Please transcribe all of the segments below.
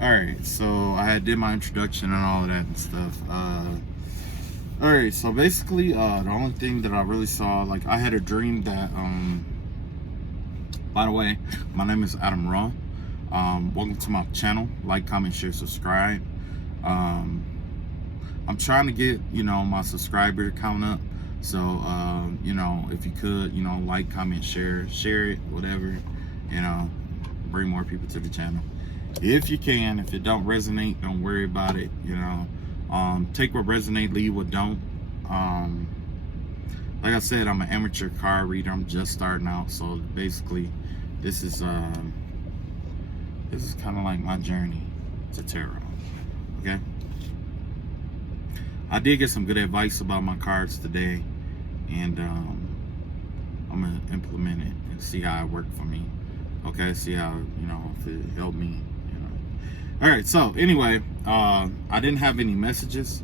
Alright, so I did my introduction and all of that and stuff. Alright, so basically, the only thing that I really saw, like, I had a dream that, by the way, my name is Adam Raw. Welcome to my channel. Like, comment, share, subscribe. I'm trying to get, my subscriber count up. So, if you could, like, comment, share it, whatever, bring more people to the channel. If you can. If it don't resonate, don't worry about it. Take what resonate, leave what don't. Like I said, I'm an amateur card reader. I'm just starting out, so basically, this is kind of like my journey to tarot. Okay. I did get some good advice about my cards today, and I'm gonna implement it and see how it worked for me. Okay, see how if it helped me. All right, so anyway, I didn't have any messages.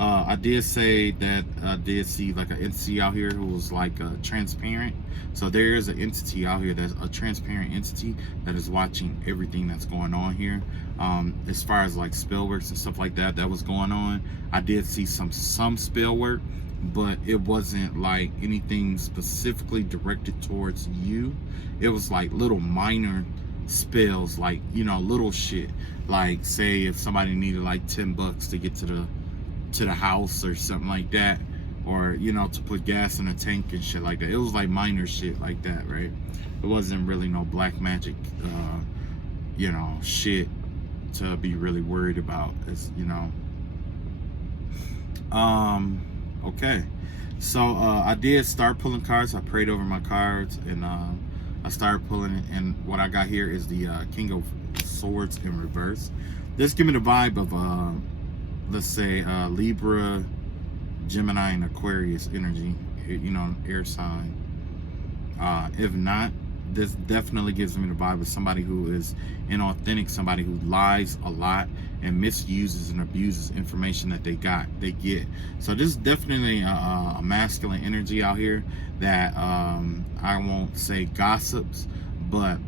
I did say that I did see like an entity out here who was like transparent. So there is an entity out here that's a transparent entity that is watching everything that's going on here. As far as like spell works and stuff like that was going on. I did see some spell work, but it wasn't like anything specifically directed towards you. It was like little minor spells, like little shit, like say if somebody needed like $10 to get to the house or something like that, or to put gas in a tank and shit like that. It was like minor shit like that, right? It wasn't really no black magic shit to be really worried about. It's okay, so I did start pulling cards. I prayed over my cards, and I started pulling it, and what I got here is the King of Swords in reverse. This give me the vibe of let's say Libra, Gemini, and Aquarius energy, air sign. If not, this definitely gives me the vibe of somebody who is inauthentic, somebody who lies a lot and misuses and abuses information that they get. So this is definitely a masculine energy out here that I won't say gossips, but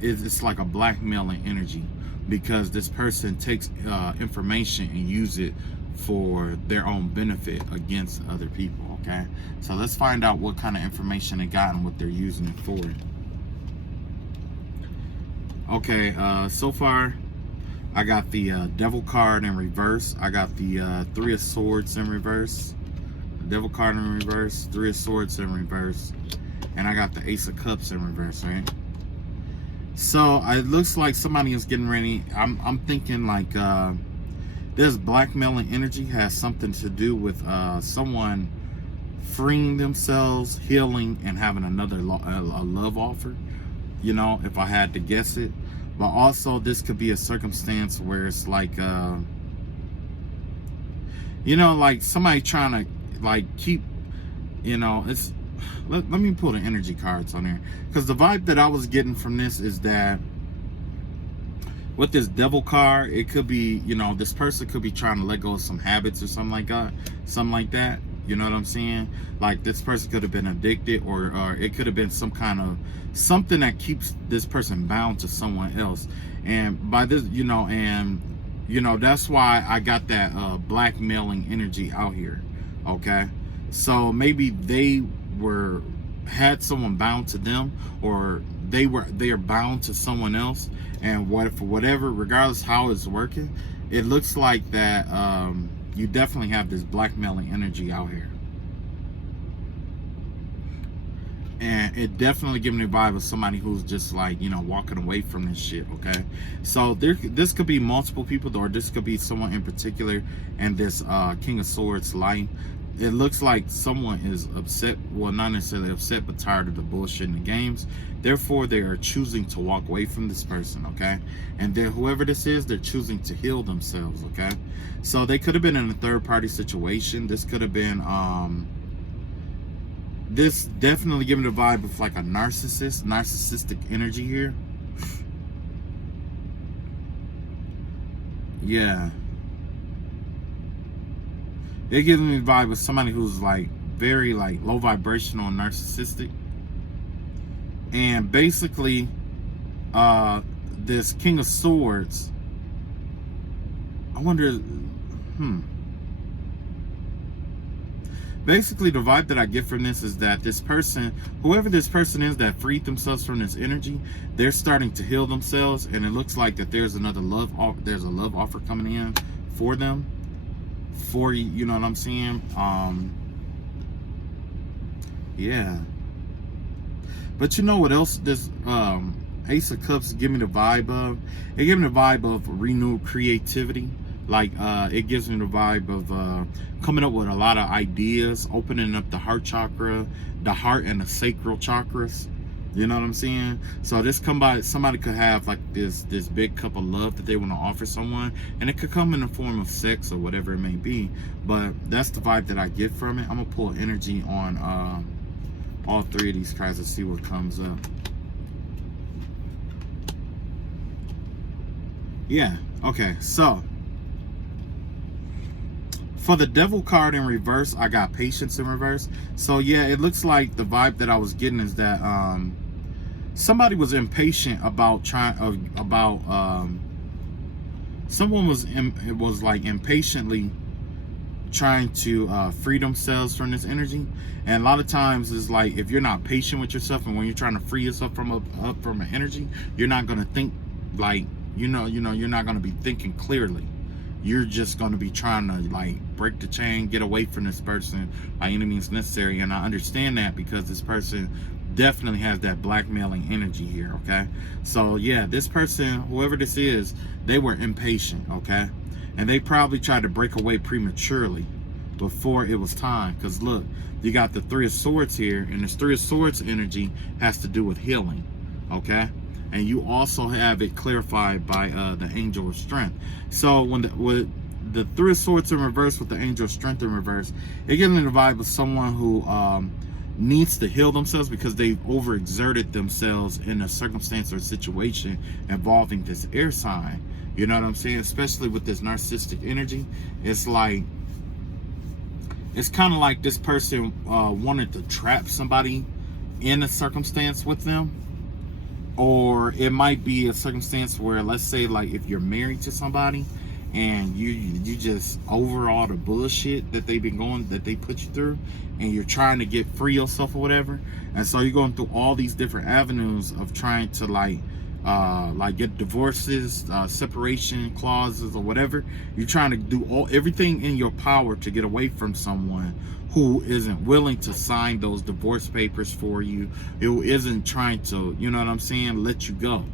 it's like a blackmailing energy, because this person takes information and use it for their own benefit against other people. Okay, so let's find out what kind of information they got and what they're using it for. Okay, so far I got the Devil card in reverse. I got the Three of Swords in reverse, the Devil card in reverse, Three of Swords in reverse, and I got the Ace of Cups in reverse, right? So it looks like somebody is getting ready. I'm thinking like this blackmailing energy has something to do with someone freeing themselves, healing, and having another a love offer. If I had to guess it. But also this could be a circumstance where it's like like somebody trying to like keep, it's let me pull the energy cards on here, because the vibe that I was getting from this is that with this Devil card, it could be, this person could be trying to let go of some habits or something like that. You know what I'm saying? Like this person could have been addicted, or it could have been some kind of something that keeps this person bound to someone else. And by this, that's why I got that blackmailing energy out here. Okay, so maybe they had someone bound to them, or they are bound to someone else, and for whatever, regardless how it's working, it looks like that you definitely have this blackmailing energy out here. And it definitely gives me a vibe of somebody who's just like, walking away from this shit, okay? So this could be multiple people, or this could be someone in particular in this King of Swords life. It looks like someone is upset, well, not necessarily upset, but tired of the bullshit in the games. Therefore, they are choosing to walk away from this person, okay? And then whoever this is, they're choosing to heal themselves, okay? So they could have been in a third-party situation. This could have been, this definitely giving the vibe of like a narcissistic energy here. Yeah. It gives me the vibe of somebody who's like very like low vibrational and narcissistic. And basically, this King of Swords wonder, basically the vibe that I get from this is that this person, whoever this person is that freed themselves from this energy, they're starting to heal themselves, and it looks like that there's another love offer coming in for them, for you, you know what I'm saying? Yeah. But you know what else this Ace of Cups give me the vibe of? It gives me the vibe of renewed creativity. Like it gives me the vibe of coming up with a lot of ideas, opening up the heart chakra, the heart and the sacral chakras. You know what I'm saying? So this somebody could have like this big cup of love that they want to offer someone, and it could come in the form of sex or whatever it may be. But that's the vibe that I get from it. I'm gonna pull energy on all three of these cards to see what comes up. Yeah, okay, so for the Devil card in reverse, I got Patience in reverse. So yeah, it looks like the vibe that I was getting is that somebody was impatient about someone was like impatiently trying to free themselves from this energy. And a lot of times it's like, if you're not patient with yourself, and when you're trying to free yourself from an energy, you're not going to think like, you're not going to be thinking clearly. You're just going to be trying to like break the chain, get away from this person by any means necessary. And I understand that because this person definitely has that blackmailing energy here, okay? So yeah, this person, whoever this is, they were impatient, okay? And they probably tried to break away prematurely before it was time. Because look, you got the Three of Swords here, and this Three of Swords energy has to do with healing, okay? And you also have it clarified by the Angel of Strength. So with the Three of Swords in reverse with the Angel of Strength in reverse, it gives me the vibe of someone who needs to heal themselves because they've overexerted themselves in a circumstance or situation involving this air sign. You know what I'm saying? Especially with this narcissistic energy. It's like, it's kind of like this person wanted to trap somebody in a circumstance with them. Or it might be a circumstance where, let's say, like if you're married to somebody and you just over all the bullshit that they put you through, and you're trying to get free yourself or whatever, and so you're going through all these different avenues of trying to like get divorces, separation clauses or whatever. You're trying to do everything in your power to get away from someone who isn't willing to sign those divorce papers for you, who isn't trying to, you know what I'm saying, let you go.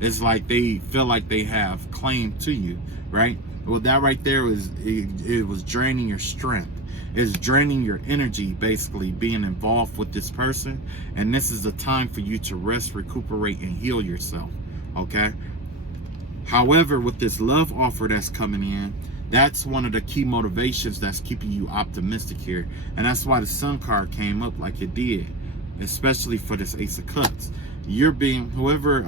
It's like they feel like they have claim to you, right? Well, that right there it was draining your strength. It's draining your energy, basically, being involved with this person. And this is the time for you to rest, recuperate, and heal yourself, okay? However, with this love offer that's coming in, that's one of the key motivations that's keeping you optimistic here. And that's why the Sun card came up like it did, especially for this Ace of Cups. You're being, whoever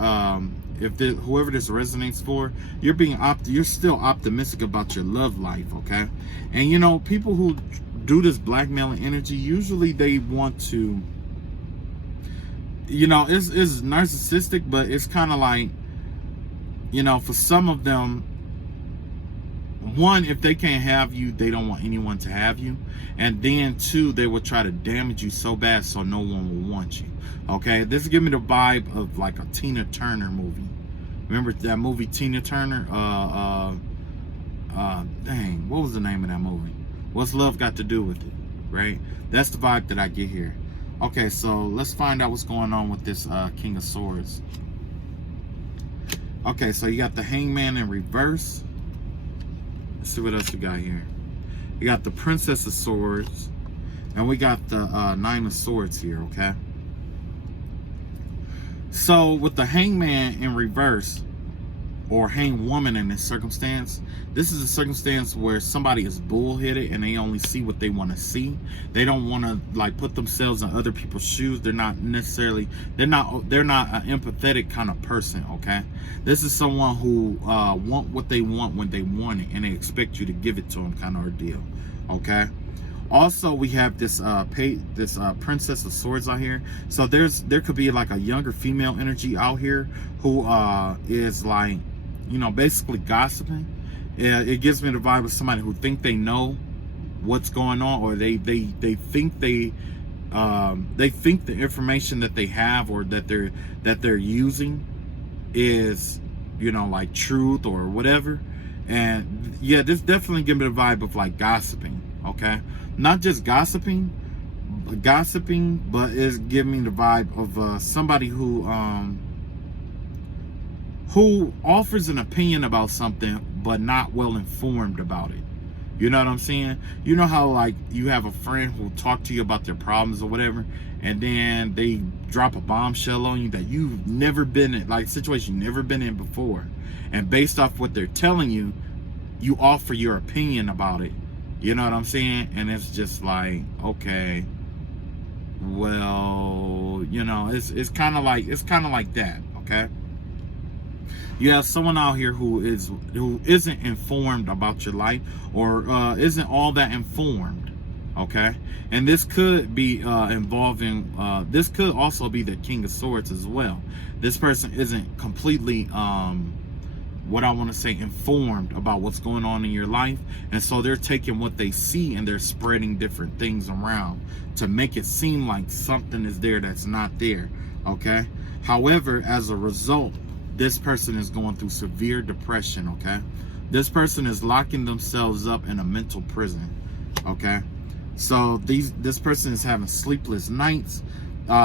this resonates for, you're still optimistic about your love life, okay? And you know, people who do this blackmailing energy, usually they want to, you know, it's narcissistic, but it's kind of like, you know, for some of them, one, if they can't have you, they don't want anyone to have you. And then two, they will try to damage you so bad so no one will want you. Okay, this is giving me the vibe of like a Tina Turner movie. Remember that movie Tina Turner? Dang, what was the name of that movie? What's love got to do with it, right? That's the vibe that I get here. Okay, so let's find out what's going on with this King of Swords. Okay, so you got the Hangman in reverse. Let's see what else we got here. You got the Princess of Swords, and we got the Nine of Swords here, okay? So with the Hangman in reverse, or Hangwoman in this circumstance, this is a circumstance where somebody is bullheaded and they only see what they want to see. They don't want to like put themselves in other people's shoes. They're not an empathetic kind of person, okay? This is someone who want what they want when they want it, and they expect you to give it to them kind of ordeal, okay? Also, we have this Princess of Swords out here. So there could be like a younger female energy out here who is like, you know, basically gossiping, Yeah, it gives me the vibe of somebody who think they know what's going on, or they think they think the information that they have or that they're using is, you know, like truth or whatever. And yeah, this definitely gives me the vibe of like gossiping. Okay, not just gossiping, but it's giving me the vibe of somebody who offers an opinion about something but not well informed about it. You know what I'm saying? You know how like you have a friend who talk to you about their problems or whatever, and then they drop a bombshell on you that you've never been in, like situation you've never been in before, and based off what they're telling you, you offer your opinion about it. You know what I'm saying? And it's just like, okay, well, you know, it's kind of like that. Okay. You have someone out here who isn't informed about your life, or isn't all that informed. Okay, and this could be involving this could also be the King of Swords as well. This person isn't completely what I want to say informed about what's going on in your life, and so they're taking what they see and they're spreading different things around to make it seem like something is there that's not there. Okay, however, as a result, this person is going through severe depression. Okay, this person is locking themselves up in a mental prison. Okay, so this person is having sleepless nights.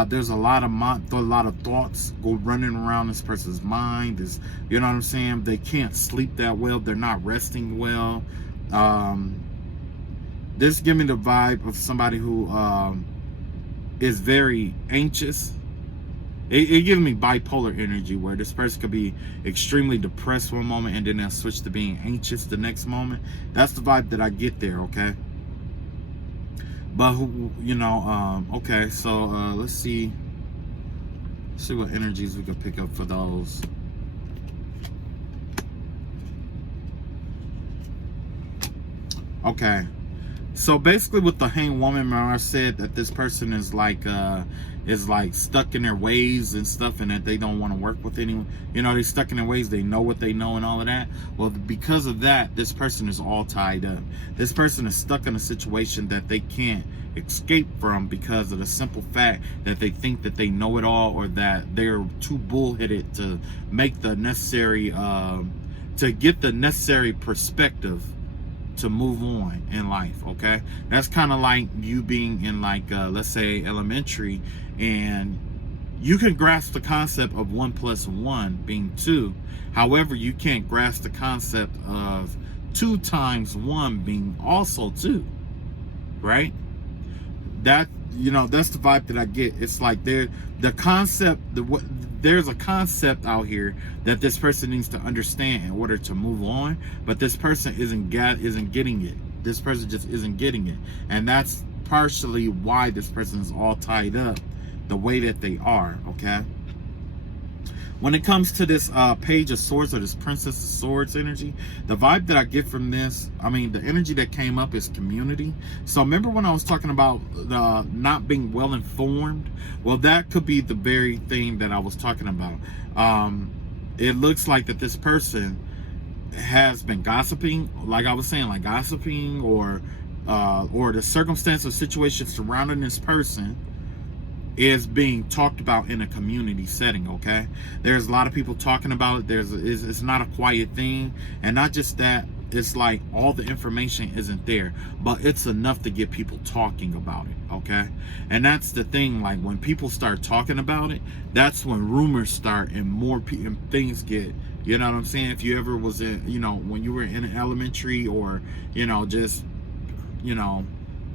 There's a lot of thoughts go running around this person's mind. You know what I'm saying? They can't sleep that well. They're not resting well. This gives me the vibe of somebody who is very anxious. It gives me bipolar energy, where this person could be extremely depressed one moment and then they'll switch to being anxious the next moment. That's the vibe that I get there. Okay, but you know, okay, so let's see what energies we could pick up for those. Okay, so basically with the Hanged Woman, I said that this person is like stuck in their ways and stuff, and that they don't want to work with anyone. You know, they're stuck in their ways. They know what they know and all of that. Well, because of that, this person is all tied up. This person is stuck in a situation that they can't escape from because of the simple fact that they think that they know it all, or that they're too bullheaded to make the necessary to get the necessary perspective to move on in life. Okay, that's kind of like you being in like let's say elementary, and you can grasp the concept of 1 + 1 being 2. However, you can't grasp the concept of 2 × 1 being also 2, right? That, you know, that's the vibe that I get. It's like there's a concept out here that this person needs to understand in order to move on, but this person isn't getting it. This person just isn't getting it, and that's partially why this person is all tied up the way that they are. Okay, when it comes to this Page of Swords, or this Princess of Swords energy, the vibe that I get from this, I mean, the energy that came up is community. So remember when I was talking about not being well informed? Well, that could be the very thing that I was talking about. It looks like that this person has been gossiping, like I was saying, like gossiping, or the circumstance or situation surrounding this person is being talked about in a community setting. Okay, there's a lot of people talking about it. It's not a quiet thing, and not just that, it's like all the information isn't there, but it's enough to get people talking about it. Okay, and that's the thing, like when people start talking about it, that's when rumors start and more things get, you know what I'm saying? If you ever was in, you know, when you were in an elementary, or, you know, just, you know,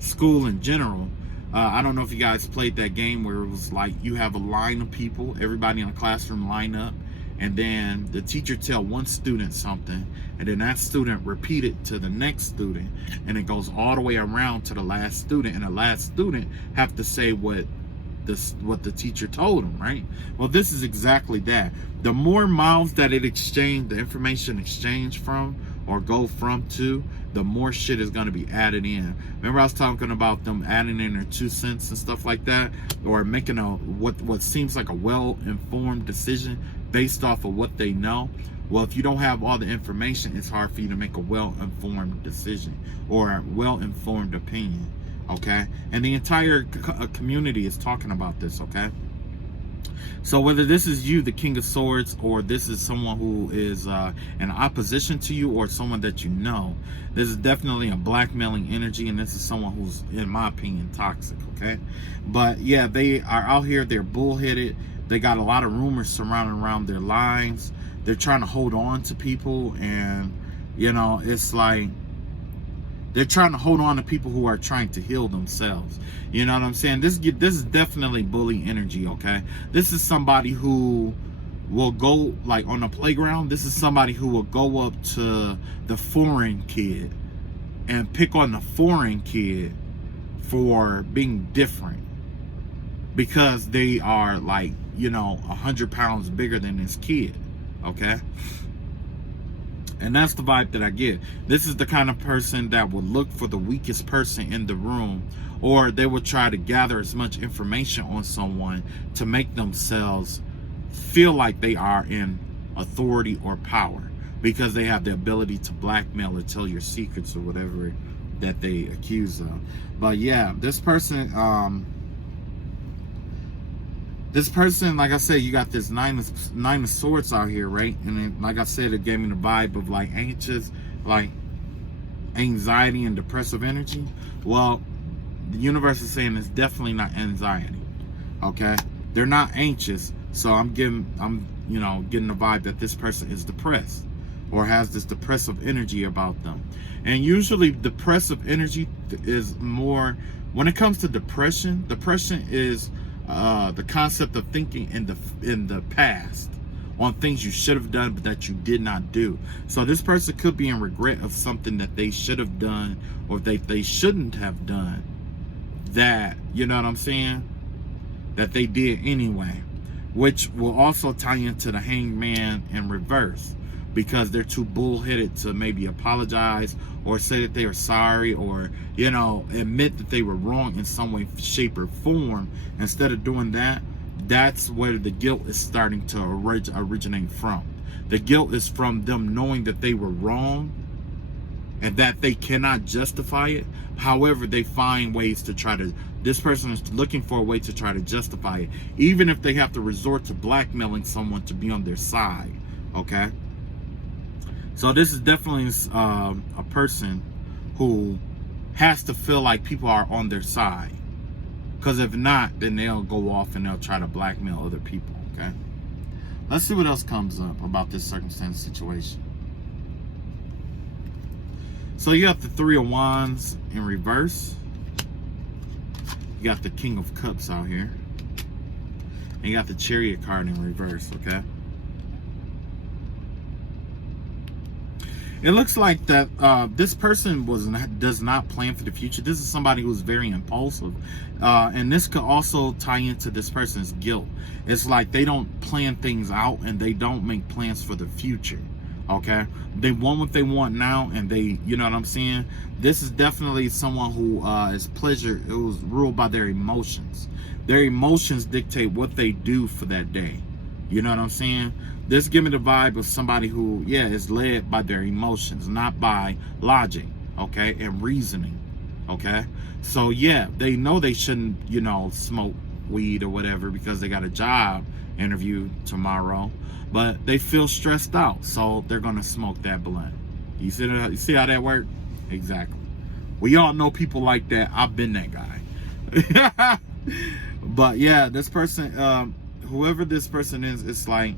school in general, I don't know if you guys played that game where it was like you have a line of people, everybody in the classroom line up, and then the teacher tell one student something, and then that student repeat it to the next student, and it goes all the way around to the last student, and the last student have to say what the teacher told them, right? Well, this is exactly that. The more mouths that the information exchange from, or go from to, the more shit is going to be added in. Remember I was talking about them adding in their 2 cents and stuff like that, or making what seems like a well-informed decision based off of what they know? Well, if you don't have all the information, it's hard for you to make a well-informed decision or a well-informed opinion, okay? And the entire community is talking about this, okay? So whether this is you, the King of Swords, or this is someone who is in opposition to you, or someone that you know, this is definitely a blackmailing energy, and this is someone who's, in my opinion, toxic, okay? But yeah, they are out here, they're bullheaded, they got a lot of rumors surrounding around their lives, they're trying to hold on to people, and you know, it's like they're trying to hold on to people who are trying to heal themselves. You know what I'm saying? This is definitely bully energy, okay? This is somebody who will go, like, on the playground. This is somebody who will go up to the foreign kid and pick on the foreign kid for being different because they are, like, you know, 100 pounds bigger than this kid, okay? And that's the vibe that I get. This is the kind of person that would look for the weakest person in the room, or they would try to gather as much information on someone to make themselves feel like they are in authority or power because they have the ability to blackmail or tell your secrets or whatever that they accuse of. But yeah, this person, like I said, you got this nine of swords out here, right? And then, like I said, it gave me the vibe of like anxious, like anxiety and depressive energy. Well, the universe is saying it's definitely not anxiety, okay? They're not anxious, so I'm getting the vibe that this person is depressed or has this depressive energy about them. And usually depressive energy is more, when it comes to depression is the concept of thinking in the past on things you should have done but that you did not do. So this person could be in regret of something that they should have done or they shouldn't have done, that, you know what I'm saying, that they did anyway, which will also tie into the Hangman in reverse, because they're too bullheaded to maybe apologize or say that they are sorry, or, you know, admit that they were wrong in some way, shape, or form. Instead of doing that, that's where the guilt is starting to originate from. The guilt is from them knowing that they were wrong and that they cannot justify it. However, they find ways to try to, this person is looking for a way to try to justify it, even if they have to resort to blackmailing someone to be on their side, okay? So this is definitely a person who has to feel like people are on their side. Because if not, then they'll go off and they'll try to blackmail other people, okay? Let's see what else comes up about this circumstance situation. So you got the Three of Wands in reverse. You got the King of Cups out here. And you got the Chariot card in reverse, okay? It looks like that this person does not plan for the future. This is somebody who's very impulsive. And this could also tie into this person's guilt. It's like they don't plan things out and they don't make plans for the future. Okay? They want what they want now, and they, you know what I'm saying? This is definitely someone who is who's ruled by their emotions. Their emotions dictate what they do for that day. You know what I'm saying? This give me the vibe of somebody who, yeah, is led by their emotions, not by logic, okay, and reasoning, okay? So, yeah, they know they shouldn't, you know, smoke weed or whatever because they got a job interview tomorrow, but they feel stressed out, so they're going to smoke that blunt. You see how that works? Exactly. We all know people like that. I've been that guy. But, yeah, this person, whoever this person is, it's like,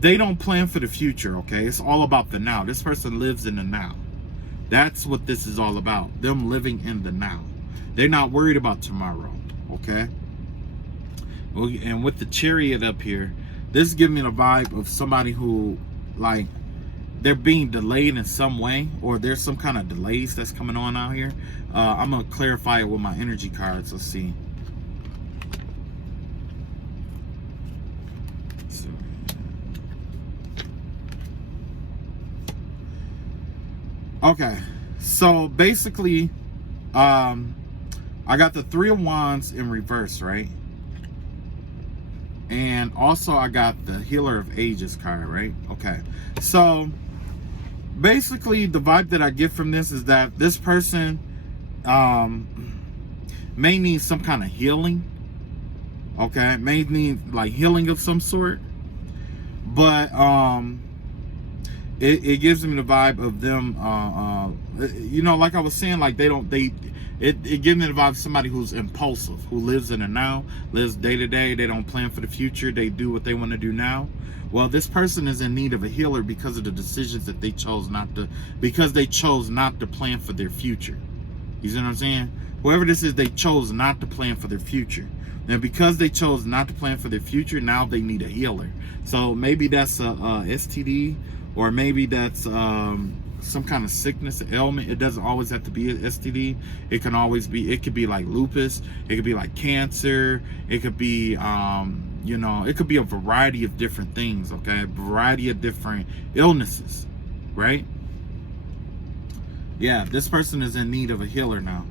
they don't plan for the future, okay? It's all about the now. This person lives in the now. That's what this is all about. Them living in the now. They're not worried about tomorrow, okay? And with the Chariot up here, this is giving me the vibe of somebody who, like, they're being delayed in some way, or there's some kind of delays that's coming on out here. I'm going to clarify it with my energy cards. Let's see. Okay, so basically, I got the Three of Wands in reverse, right? And also I got the Healer of Ages card, right? Okay. So basically the vibe that I get from this is that this person may need some kind of healing. Okay, may need like healing of some sort. But it gives me the vibe of them you know, like I was saying, like it gives me the vibe of somebody who's impulsive, who lives in the now, lives day to day. They don't plan for the future. They do what they want to do now. Well, this person is in need of a healer because of the decisions that they chose not to, because they chose not to plan for their future. You see what I'm saying? Whoever this is, they chose not to plan for their future. And because they chose not to plan for their future, now they need a healer. So maybe that's a STD, or maybe that's some kind of sickness, ailment. It doesn't always have to be an STD. It can always be, it could be like lupus. It could be like cancer. It could be, you know, it could be a variety of different things, okay? A variety of different illnesses, right? Yeah, this person is in need of a healer now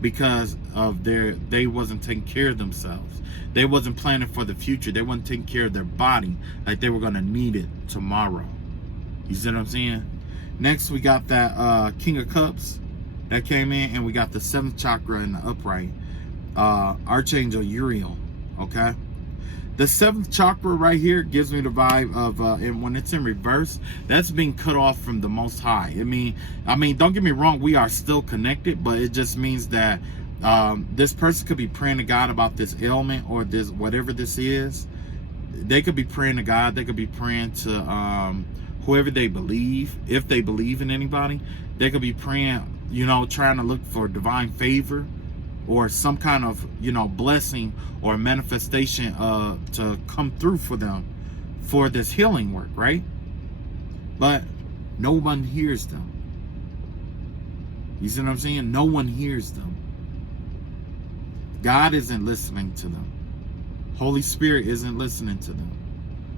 because of they wasn't taking care of themselves. They wasn't planning for the future. They wasn't taking care of their body like they were going to need it tomorrow. You see what I'm saying? Next, we got that King of Cups that came in, and we got the 7th chakra in the upright. Archangel Uriel, okay? The 7th chakra right here gives me the vibe of, and when it's in reverse, that's being cut off from the Most High. I mean, don't get me wrong, we are still connected, but it just means that this person could be praying to God about this ailment or this, whatever this is. They could be praying to God. They could be praying to whoever they believe, if they believe in anybody. They could be praying, you know, trying to look for divine favor or some kind of, you know, blessing or manifestation to come through for them for this healing work, right? But no one hears them. You see what I'm saying? No one hears them. God isn't listening to them. Holy Spirit isn't listening to them.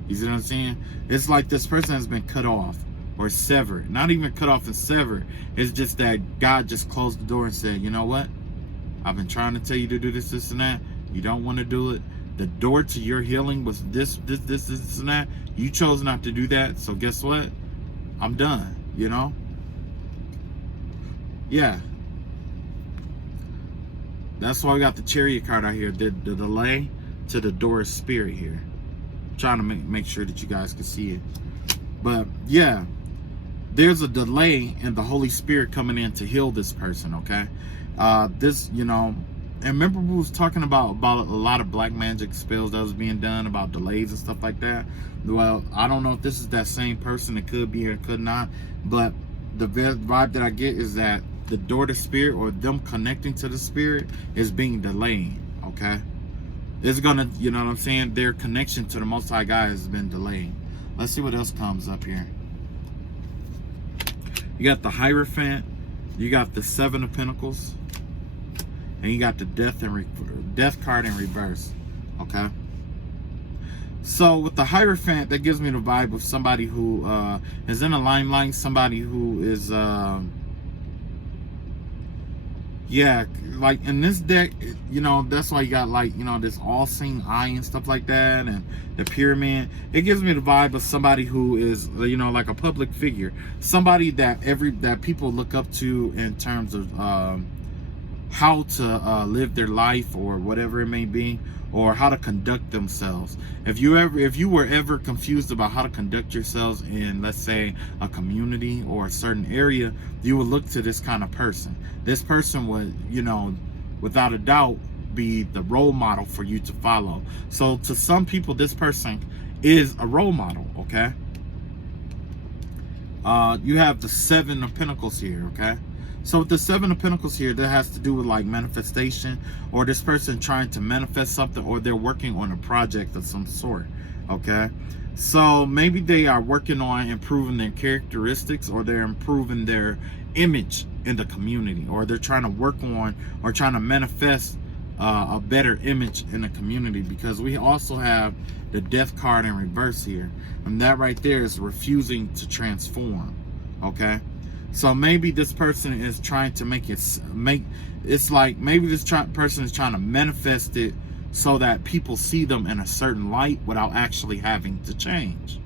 You see what I'm saying? It's like this person has been cut off or severed. Not even cut off and severed. It's just that God just closed the door and said, you know what? I've been trying to tell you to do this, this, and that. You don't want to do it. The door to your healing was this, and that. You chose not to do that. So guess what? I'm done, you know? Yeah. That's why we got the Chariot card out here. The delay to the door of spirit here. I'm trying to make sure that you guys can see it. But yeah, there's a delay in the Holy Spirit coming in to heal this person, okay? This, you know, and remember we was talking about a lot of black magic spells that was being done, about delays and stuff like that. Well, I don't know if this is that same person. It could be or it could not. But the vibe that I get is that the door to spirit, or them connecting to the spirit, is being delayed, okay? It's gonna, you know what I'm saying? Their connection to the Most High God has been delayed. Let's see what else comes up here. You got the Hierophant. You got the 7 of Pentacles. And you got the death card in reverse, okay? So with the Hierophant, that gives me the vibe of somebody who is in the limelight, somebody who is, yeah, like in this deck, you know, that's why you got, like, you know, this all-seeing eye and stuff like that, and the pyramid. It gives me the vibe of somebody who is, you know, like a public figure, somebody that people look up to in terms of how to live their life, or whatever it may be, or how to conduct themselves. If you were ever confused about how to conduct yourselves in, let's say, a community or a certain area, you would look to this kind of person. This person would, you know, without a doubt, be the role model for you to follow. So to some people, this person is a role model, okay? You have the 7 of Pentacles here, okay? So with the 7 of Pentacles here, that has to do with like manifestation, or this person trying to manifest something, or they're working on a project of some sort, okay? So maybe they are working on improving their characteristics, or they're improving their image in the community, or they're trying to work on or trying to manifest a better image in the community, because we also have the Death card in reverse here, and that right there is refusing to transform, okay? So maybe this person is trying to it's like maybe this person is trying to manifest it so that people see them in a certain light without actually having to change.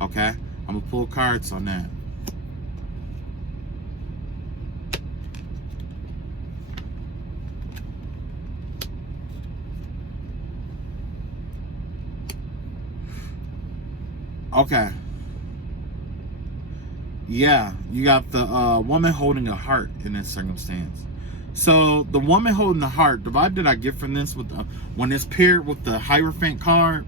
Okay, I'm gonna pull cards on that. Okay. Yeah, you got the woman holding a heart in this circumstance. So the woman holding the heart, the vibe that I get from this with when it's paired with the Hierophant card.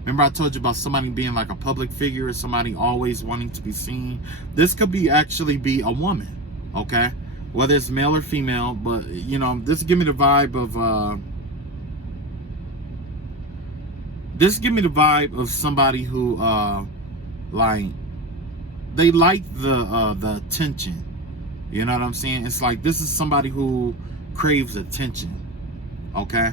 Remember I told you about somebody being like a public figure, or somebody always wanting to be seen. This could be actually be a woman, okay? Whether it's male or female, but you know, this give me the vibe of somebody who like they like the attention. You know what I'm saying? It's like this is somebody who craves attention. Okay?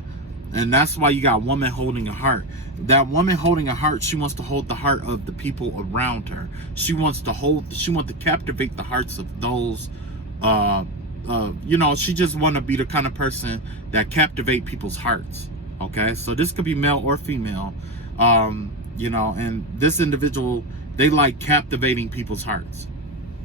And that's why you got woman holding a heart. That woman holding a heart, she wants to hold the heart of the people around her. She wants to captivate the hearts of those you know, she just want to be the kind of person that captivate people's hearts. Okay? So this could be male or female. You know, and this individual, they like captivating people's hearts.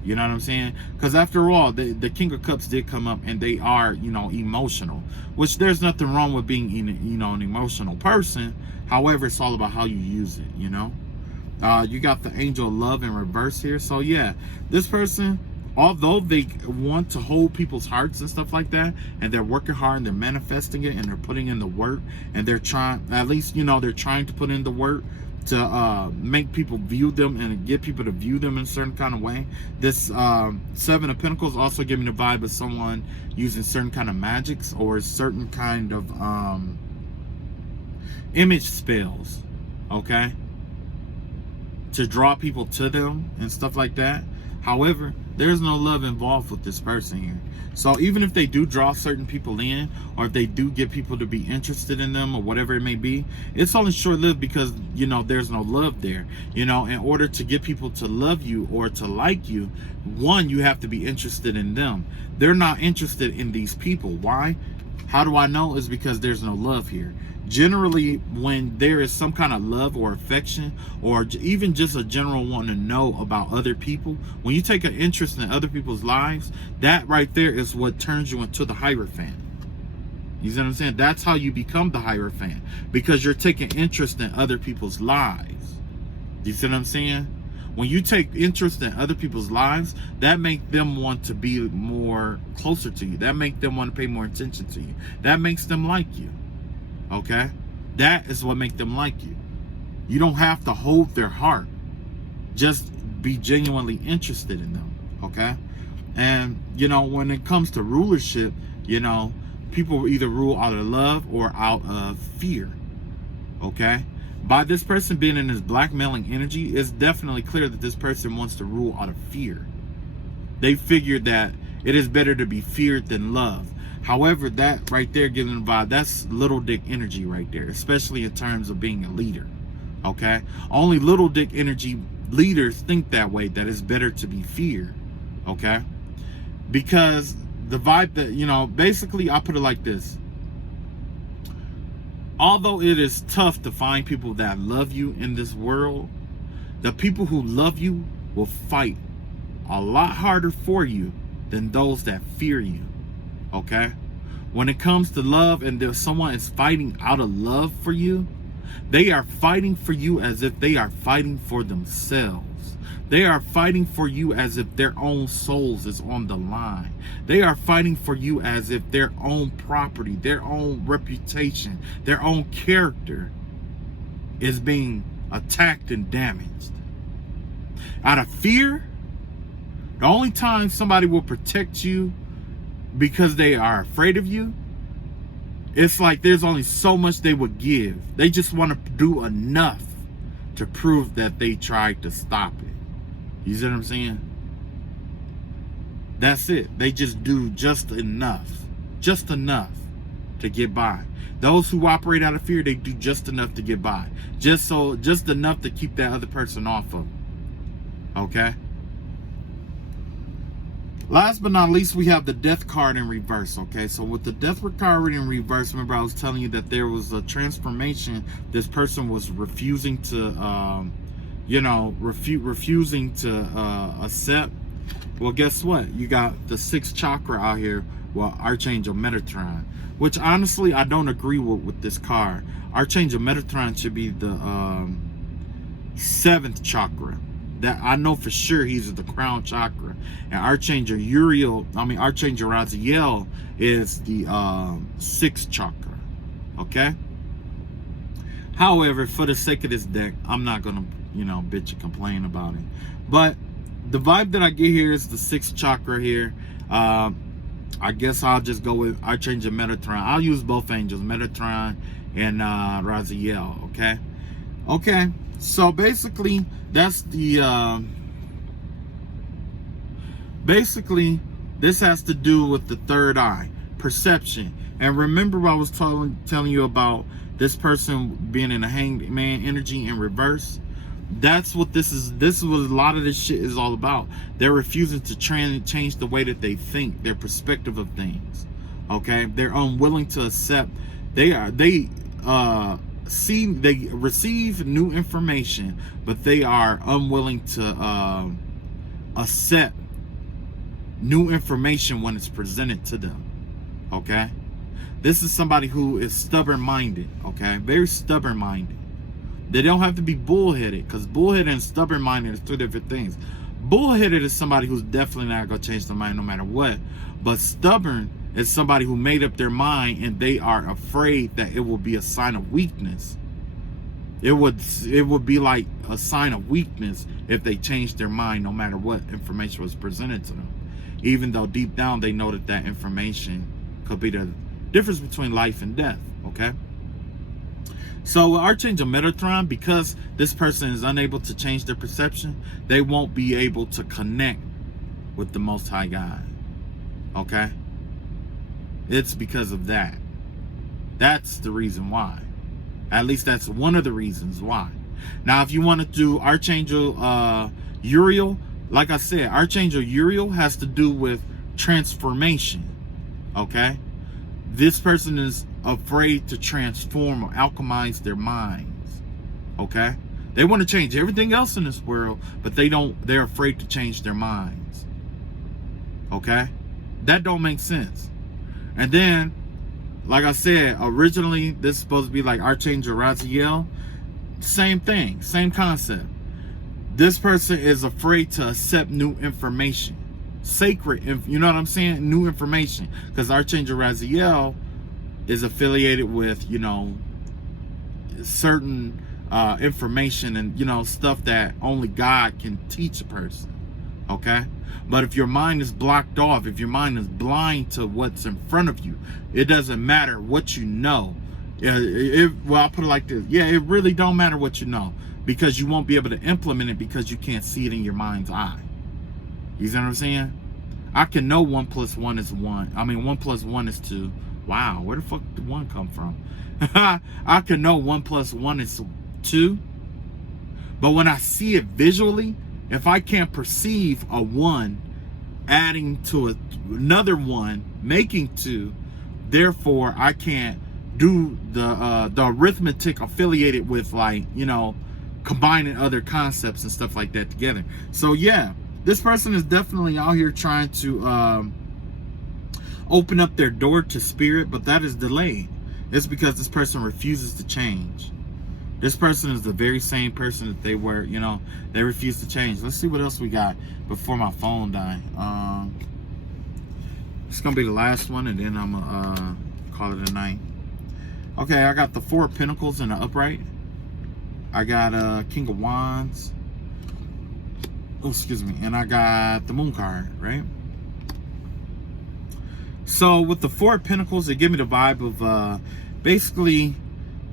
You know what I'm saying? Because after all, the King of Cups did come up, and they are, you know, emotional. Which there's nothing wrong with being, you know, an emotional person. However, it's all about how you use it, you know? You got the Angel of Love in reverse here. So, yeah, this person, although they want to hold people's hearts and stuff like that, and they're working hard, and they're manifesting it, and they're putting in the work, and they're trying, at least, you know, they're trying to put in the work to make people view them and get people to view them in a certain kind of way. This Seven of Pentacles also giving the vibe of someone using certain kind of magics or certain kind of image spells, okay, to draw people to them and stuff like that. However, there's no love involved with this person here. So even if they do draw certain people in, or if they do get people to be interested in them or whatever it may be, it's only short-lived because, you know, there's no love there. You know, in order to get people to love you or to like you, one, you have to be interested in them. They're not interested in these people. Why? How do I know? It's because there's no love here. Generally, when there is some kind of love or affection, or even just a general want to know about other people, when you take an interest in other people's lives, that right there is what turns you into the Hierophant. You see what I'm saying? That's how you become the Hierophant, because you're taking interest in other people's lives. You see what I'm saying? When you take interest in other people's lives, that makes them want to be more closer to you. That makes them want to pay more attention to you. That makes them like you. Okay? That is what makes them like you. You don't have to hold their heart. Just be genuinely interested in them. Okay? And, you know, when it comes to rulership, you know, people either rule out of love or out of fear. Okay? By this person being in this blackmailing energy, it's definitely clear that this person wants to rule out of fear. They figured that it is better to be feared than loved. However, that right there giving the vibe, that's little dick energy right there, especially in terms of being a leader. Okay? Only little dick energy leaders think that way, that it's better to be feared. Okay? Because the vibe that, you know, basically I put it like this. Although it is tough to find people that love you in this world, the people who love you will fight a lot harder for you than those that fear you. Okay? When it comes to love, and there's someone is fighting out of love for you, they are fighting for you as if they are fighting for themselves. They are fighting for you as if their own souls is on the line. They are fighting for you as if their own property, their own reputation, their own character is being attacked and damaged. Out of fear, the only time somebody will protect you because they are afraid of you, it's like there's only so much they would give. They just want to do enough to prove that they tried to stop it. You see what I'm saying? That's it. They just do just enough to get by. Those who operate out of fear, they do just enough to get by. Just enough to keep that other person off of them. Okay? Last but not least, we have the death card in reverse. Okay, so with the death card in reverse, remember I was telling you that there was a transformation. This person was refusing to, refusing to accept. Well, guess what? You got the 6th chakra out here. Well, Archangel Metatron, which honestly I don't agree with this card. Archangel Metatron should be the 7th chakra. That I know for sure he's the crown chakra, and Archangel Raziel is the 6th chakra. Okay. However, for the sake of this deck, I'm not gonna bitch and complain about it. But the vibe that I get here is the 6th chakra here. I guess I'll just go with Archangel Metatron. I'll use both angels, Metatron and Raziel. Okay. Okay. So basically, that's the this has to do with the third eye, perception. And remember I was telling you about this person being in a hanged man energy in reverse. That's what this is. This is what a lot of this shit is all about. They're refusing to change the way that they think, their perspective of things. Okay, they're unwilling to accept. They receive new information, but they are unwilling to accept new information when it's presented to them. Okay, this is somebody who is stubborn-minded. Okay, very stubborn-minded. They don't have to be bullheaded, because bullheaded and stubborn-minded is 2 different things. Bullheaded is somebody who's definitely not gonna change their mind no matter what, but stubborn is somebody who made up their mind and they are afraid that it will be a sign of weakness. It would be like a sign of weakness if they changed their mind no matter what information was presented to them, even though deep down they know that that information could be the difference between life and death. Okay, so with Archangel Metatron, because this person is unable to change their perception, they won't be able to connect with the Most High God. Okay, it's because of that. That's the reason why. At least that's one of the reasons why. Now, if you want to do Archangel Uriel, like I said, Archangel Uriel has to do with transformation. Okay, this person is afraid to transform or alchemize their minds. Okay, they want to change everything else in this world, but they're afraid to change their minds. Okay, that don't make sense. And then, like I said, originally this is supposed to be like Archangel Raziel. Same thing, same concept. This person is afraid to accept new information, sacred, you know what I'm saying? New information, because Archangel Raziel is affiliated with, certain information and, stuff that only God can teach a person. Okay, but if your mind is blocked off, if your mind is blind to what's in front of you, it doesn't matter what you know. Well, I'll put it like this. Yeah, it really don't matter what you know, because you won't be able to implement it because you can't see it in your mind's eye. You see what I'm saying? I can know 1 + 1 is 1. I mean, 1 + 1 is 2. Wow, where the fuck did 1 come from? I can know 1 + 1 is 2. But when I see it visually, if I can't perceive a 1 adding to another 1 making 2, therefore I can't do the arithmetic affiliated with, like, combining other concepts and stuff like that together. So yeah, this person is definitely out here trying to open up their door to spirit, but that is delayed. It's because this person refuses to change. This person is the very same person that they were, they refuse to change. Let's see what else we got before my phone died. It's gonna be the last one, and then I'm gonna call it a night. Okay, I got the 4 of Pentacles in the upright. I got King of Wands. Oh, excuse me. And I got the Moon card, right? So with the 4 of Pentacles, they give me the vibe of basically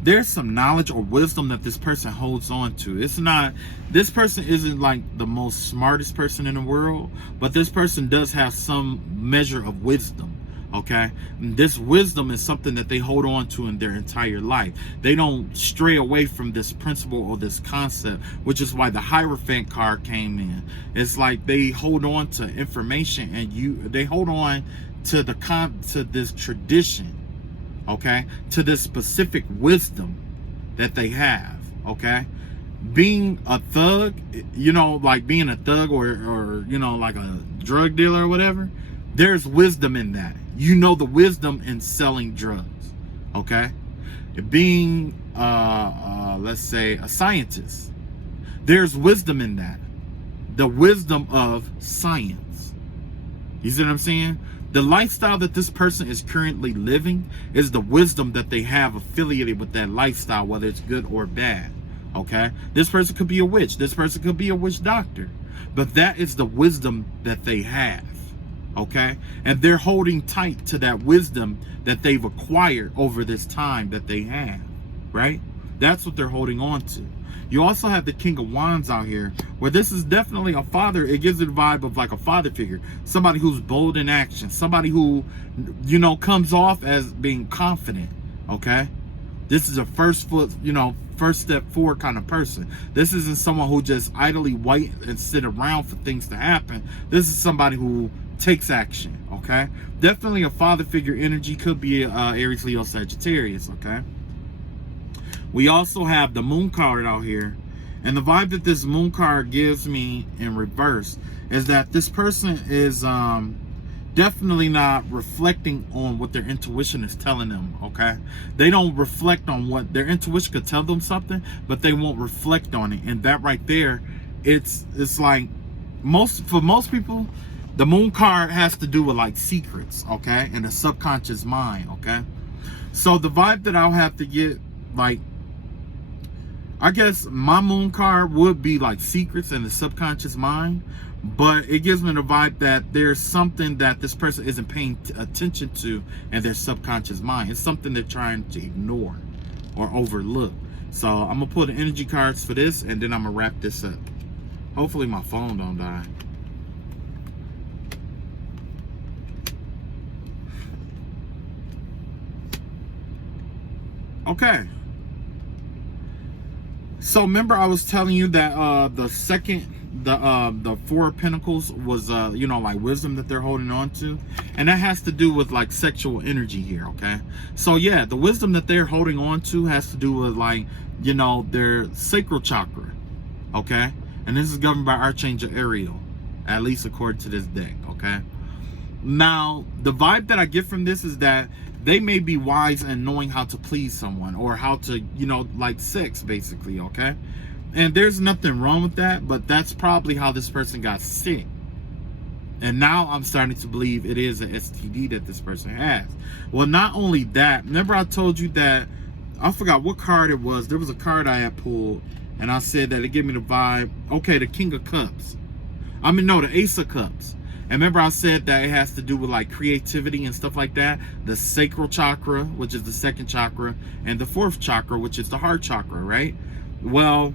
there's some knowledge or wisdom that this person holds on to. It's not, this person isn't like the most smartest person in the world, but this person does have some measure of wisdom. Okay, and this wisdom is something that they hold on to in their entire life. They don't stray away from this principle or this concept, which is why the Hierophant card came in. It's like they hold on to information, and they hold on to to this tradition, okay, to this specific wisdom that they have. Okay, being a thug, like being a thug or like a drug dealer or whatever, there's wisdom in that. The wisdom in selling drugs. Okay, being let's say a scientist, there's wisdom in that. The wisdom of science. You see what I'm saying? The lifestyle that this person is currently living is the wisdom that they have affiliated with that lifestyle, whether it's good or bad. Okay, this person could be a witch, this person could be a witch doctor, but that is the wisdom that they have. Okay, and they're holding tight to that wisdom that they've acquired over this time that they have, right? That's what they're holding on to. You also have the King of Wands out here, where this is definitely a father. It gives it a vibe of like a father figure, somebody who's bold in action, somebody who comes off as being confident. Okay, this is a first step forward kind of person. This isn't someone who just idly wait and sit around for things to happen. This is somebody who takes action. Okay, definitely a father figure energy. Could be Aries, Leo, Sagittarius. Okay, we also have the Moon card out here, and the vibe that this Moon card gives me in reverse is that this person is definitely not reflecting on what their intuition is telling them. Okay, they don't reflect on what their intuition could tell them something, but they won't reflect on it. And that right there, it's like for most people, the Moon card has to do with like secrets, okay, and the subconscious mind. Okay, so the vibe that I'll have to get, like, I guess my Moon card would be like secrets and the subconscious mind, but it gives me the vibe that there's something that this person isn't paying attention to in their subconscious mind. It's something they're trying to ignore or overlook. So I'm gonna pull the energy cards for this, and then I'm gonna wrap this up. Hopefully my phone don't die. Okay. So remember I was telling you that the Four of Pentacles was like wisdom that they're holding on to, and that has to do with like sexual energy here. Okay, so yeah, the wisdom that they're holding on to has to do with like their sacral chakra. Okay, and this is governed by Archangel Ariel, at least according to this deck. Okay, now the vibe that I get from this is that they may be wise in knowing how to please someone, or how to, like sex, basically, okay? And there's nothing wrong with that, but that's probably how this person got sick. And now I'm starting to believe it is an STD that this person has. Well, not only that, remember I told you that, I forgot what card it was. There was a card I had pulled, and I said that it gave me the vibe, okay, the King of Cups. The Ace of Cups. And remember I said that it has to do with like creativity and stuff like that. The sacral chakra, which is the second chakra, and the fourth chakra, which is the heart chakra, right? Well,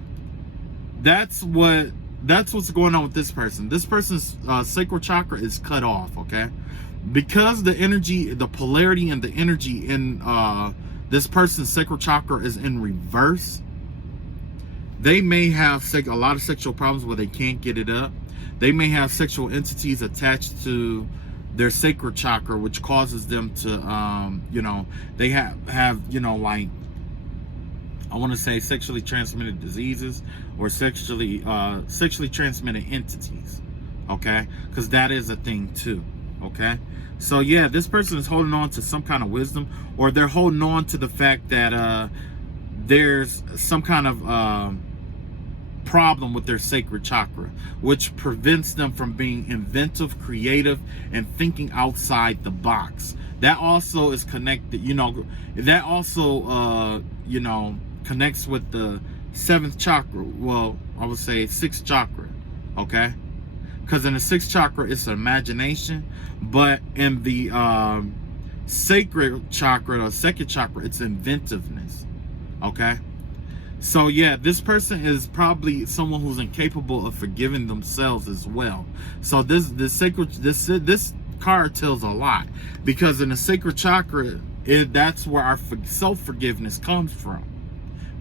that's what's going on with this person. This person's sacral chakra is cut off, okay? Because the energy, the polarity and the energy in this person's sacral chakra is in reverse, they may have a lot of sexual problems where they can't get it up. They may have sexual entities attached to their sacral chakra, which causes them to, they have like, I want to say sexually transmitted diseases or sexually transmitted entities, okay? Because that is a thing too, okay? So yeah, this person is holding on to some kind of wisdom, or they're holding on to the fact that there's some kind of problem with their sacred chakra, which prevents them from being inventive, creative, and thinking outside the box. That also is connected, that also connects with the seventh chakra. Well, I would say sixth chakra, okay? Because in the sixth chakra it's imagination, but in the sacred chakra, or second chakra, it's inventiveness, okay? So yeah, this person is probably someone who's incapable of forgiving themselves as well. So this card tells a lot, because in the sacral chakra, that's where our self-forgiveness comes from.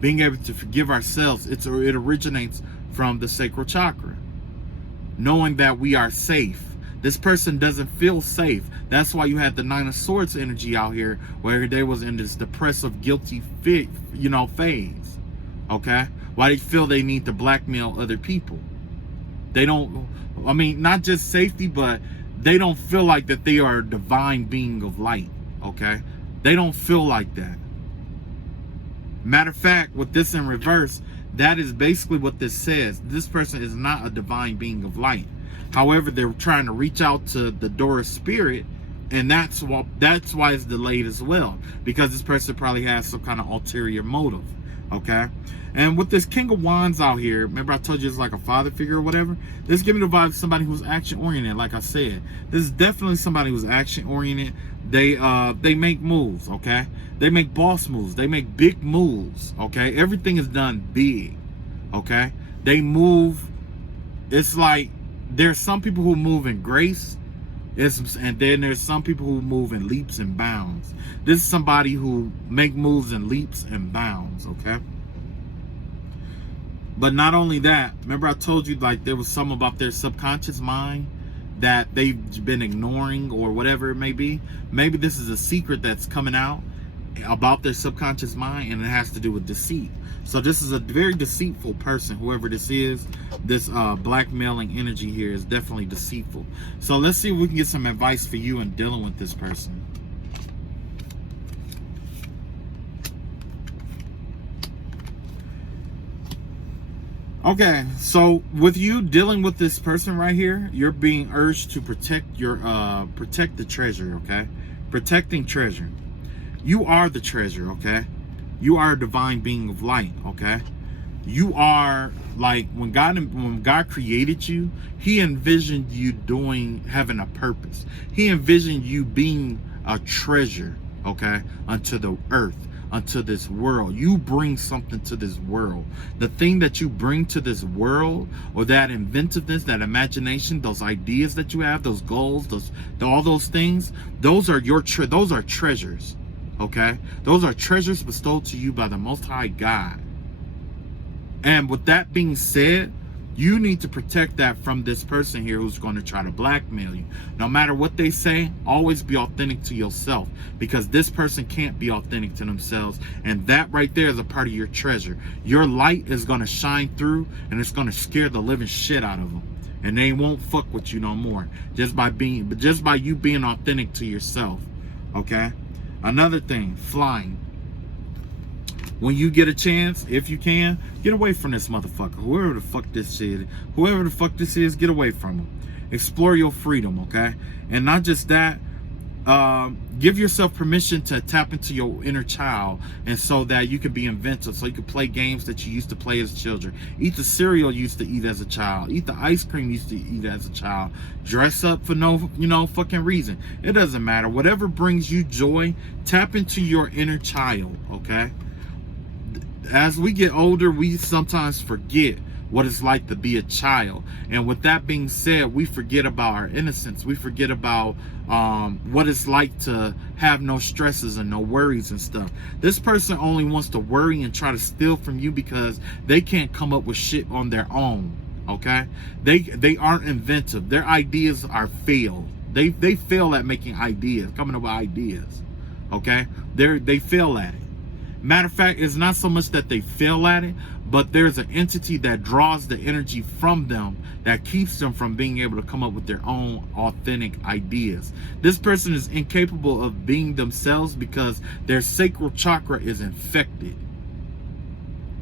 Being able to forgive ourselves, it originates from the sacral chakra. Knowing that we are safe. This person doesn't feel safe. That's why you had the Nine of Swords energy out here, where they was in this depressive, guilty phase. Okay? Why they feel they need to blackmail other people. They don't, I mean, not just safety, but they don't feel like that they are a divine being of light. Okay? They don't feel like that. Matter of fact, with this in reverse, that is basically what this says. This person is not a divine being of light. However, they're trying to reach out to the door of spirit, and that's why it's delayed as well, because this person probably has some kind of ulterior motive. Okay? And with this King of Wands out here, remember I told you it's like a father figure or whatever? This giving the vibe of somebody who's action oriented, like I said. This is definitely somebody who's action oriented. They make moves, okay? They make boss moves. They make big moves, okay? Everything is done big, okay? They move. It's like there's some people who move in grace, and then there's some people who move in leaps and bounds. This is somebody who make moves in leaps and bounds, okay? But not only that, remember I told you like there was something about their subconscious mind that they've been ignoring or whatever it may be. Maybe this is a secret that's coming out about their subconscious mind, and it has to do with deceit. So this is a very deceitful person, whoever this is. This blackmailing energy here is definitely deceitful. So let's see if we can get some advice for you in dealing with this person. Okay, so with you dealing with this person right here, you're being urged to protect the treasure, okay? Protecting treasure. You are the treasure, okay? You are a divine being of light, okay? You are like when God created you, he envisioned you having a purpose. He envisioned you being a treasure, okay, unto the earth, unto this world. You bring something to this world. The thing that you bring to this world, or that inventiveness, that imagination, those ideas that you have, those goals, all those things, those are those are treasures. Okay? Those are treasures bestowed to you by the Most High God. And with that being said, you need to protect that from this person here who's going to try to blackmail you. No matter what they say, always be authentic to yourself, because this person can't be authentic to themselves. And that right there is a part of your treasure. Your light is going to shine through, and it's going to scare the living shit out of them. And they won't fuck with you no more, just by you being authentic to yourself. Okay? Another thing, flying. When you get a chance, if you can, get away from this motherfucker. Whoever the fuck this is, get away from him. Explore your freedom, okay? And not just that, give yourself permission to tap into your inner child, and so that you can be inventive, so you can play games that you used to play as children. Eat the cereal you used to eat as a child. Eat the ice cream you used to eat as a child. Dress up for no fucking reason. It doesn't matter. Whatever brings you joy, tap into your inner child, okay? As we get older, we sometimes forget what it's like to be a child. And with that being said, we forget about our innocence. We forget about what it's like to have no stresses and no worries and stuff. This person only wants to worry and try to steal from you because they can't come up with shit on their own, okay? They aren't inventive. Their ideas are failed. They fail at making ideas, coming up with ideas, okay? They fail at it. Matter of fact, it's not so much that they fail at it, but there's an entity that draws the energy from them that keeps them from being able to come up with their own authentic ideas. This person is incapable of being themselves because their sacral chakra is infected.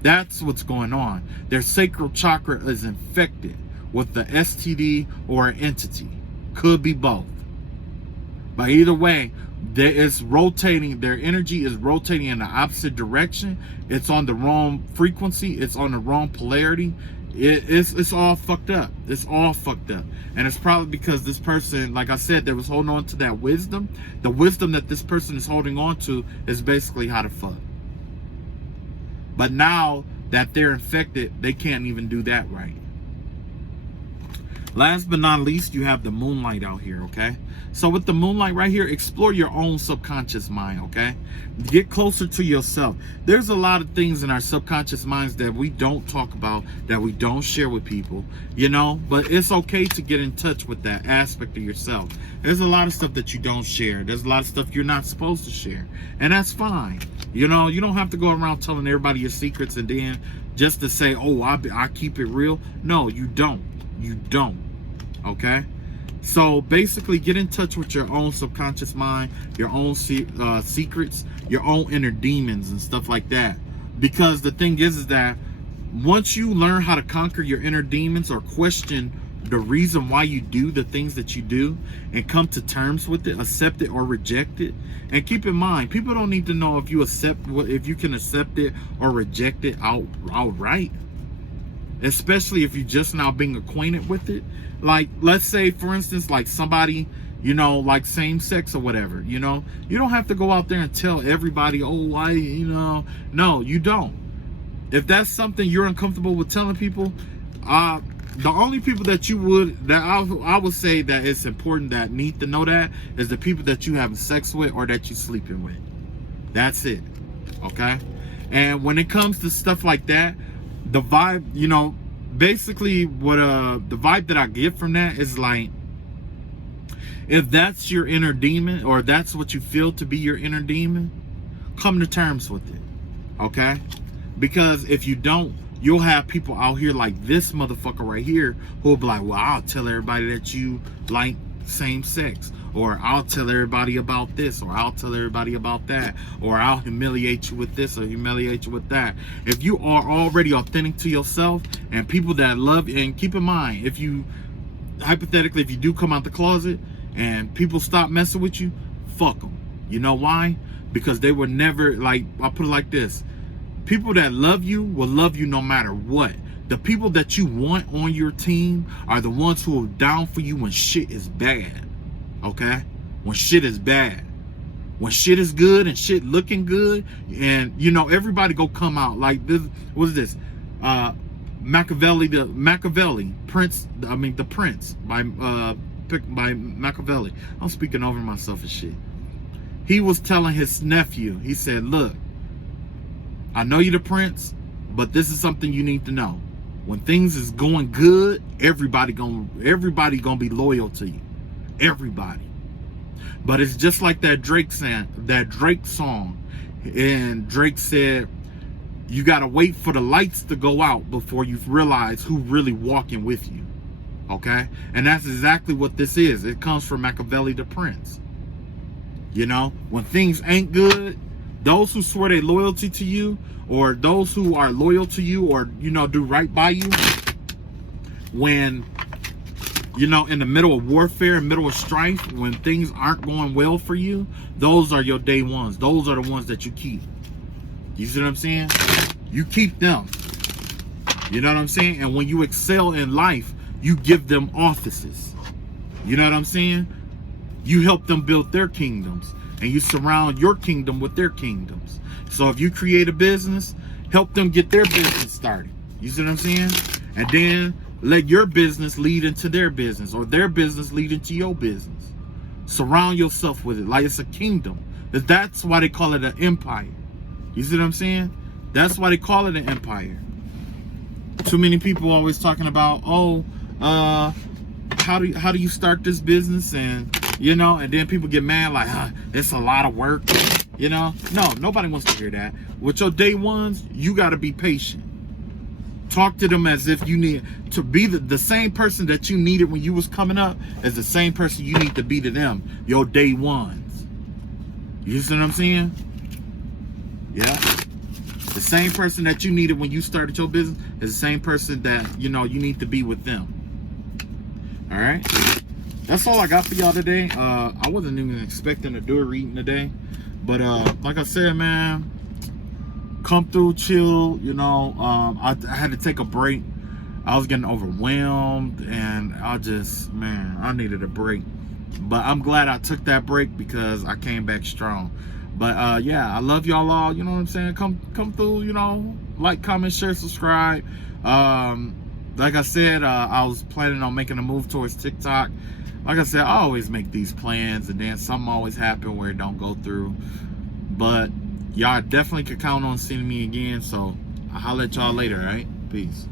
That's what's going on. Their sacral chakra is infected with the STD or an entity. Could be both. But either way, their energy is rotating in the opposite direction. It's on the wrong frequency. It's on the wrong polarity. It's all fucked up. It's all fucked up. And it's probably because this person, like I said, they was holding on to that wisdom. The wisdom that this person is holding on to is basically how to fuck. But now that they're infected, they can't even do that right. Last but not least, you have the Moonlight out here, okay? So with the Moonlight right here, explore your own subconscious mind, okay? Get closer to yourself. There's a lot of things in our subconscious minds that we don't talk about, that we don't share with people, you know? But it's okay to get in touch with that aspect of yourself. There's a lot of stuff that you don't share. There's a lot of stuff you're not supposed to share. And that's fine. You know, you don't have to go around telling everybody your secrets and then just to say, oh, I keep it real. No, you don't. You don't. Okay? So basically, get in touch with your own subconscious mind, your own secrets, your own inner demons and stuff like that. Because the thing is that once you learn how to conquer your inner demons or question the reason why you do the things that you do and come to terms with it, accept it or reject it. And keep in mind, people don't need to know if you can accept it or reject it outright. Especially if you're just now being acquainted with it. Like, let's say, for instance, like somebody, you know, like same sex or whatever, you know, you don't have to go out there and tell everybody, oh, no, you don't. If that's something you're uncomfortable with telling people, the only people that I would say that it's important that need to know that is the people that you having sex with or that you sleeping with. That's it. Okay? And when it comes to stuff like that, the vibe, you know, basically what the vibe that I get from that is like, if that's your inner demon or that's what you feel to be your inner demon, come to terms with it. Okay? Because if you don't, you'll have people out here like this motherfucker right here who will be like, well, I'll tell everybody that you like same sex, or I'll tell everybody about this, or I'll tell everybody about that, or I'll humiliate you with this or humiliate you with that. If you are already authentic to yourself and people that love you, and keep in mind, if you hypothetically, if you do come out the closet and people stop messing with you, fuck them. You know why? Because they were never, like, I'll put it like this. People that love you will love you no matter what. The people that you want on your team are the ones who are down for you when shit is bad. Okay? When shit is bad. When shit is good and shit looking good, and you know, everybody go come out like this. What is this? Machiavelli, the Prince by Machiavelli. I'm speaking over myself and shit. He was telling his nephew, he said, look, I know you're the prince, but this is something you need to know. When things is going good, everybody gonna be loyal to you. Everybody. But it's just like that Drake song. And Drake said, you gotta wait for the lights to go out before you realize who really walking with you. Okay? And that's exactly what this is. It comes from Machiavelli the Prince. You know, when things ain't good, those who swear their loyalty to you, or those who are loyal to you, or, you know, do right by you, when, you know, in the middle of warfare, middle of strife, when things aren't going well for you, those are your day ones. Those are the ones that you keep. You see what I'm saying? You keep them. You know what I'm saying? And when you excel in life, you give them offices. You know what I'm saying? You help them build their kingdoms, and you surround your kingdom with their kingdoms. So if you create a business, help them get their business started. You see what I'm saying? And then let your business lead into their business, or their business lead into your business. Surround yourself with it like it's a kingdom. That's why they call it an empire. You see what I'm saying? That's why they call it an empire. Too many people always talking about, oh, how do you start this business, and you know, and then people get mad like, it's a lot of work. You know, no, nobody wants to hear that. With your day ones, you got to be patient. Talk to them as if you need to be the same person that you needed when you was coming up as the same person you need to be to them, your day ones. You see what I'm saying? Yeah. The same person that you needed when you started your business is the same person that, you know, you need to be with them. All right? That's all I got for y'all today. I wasn't even expecting to do a reading today. But like I said, man, come through, chill. You know, I had to take a break. I was getting overwhelmed, and I needed a break. But I'm glad I took that break because I came back strong. But yeah, I love y'all all. You know what I'm saying? Come through. You know, like, comment, share, subscribe. like I said, I was planning on making a move towards TikTok. Like I said, I always make these plans, and then something always happen where it don't go through. But y'all definitely could count on seeing me again. So I'll holler at y'all later, all right? Peace.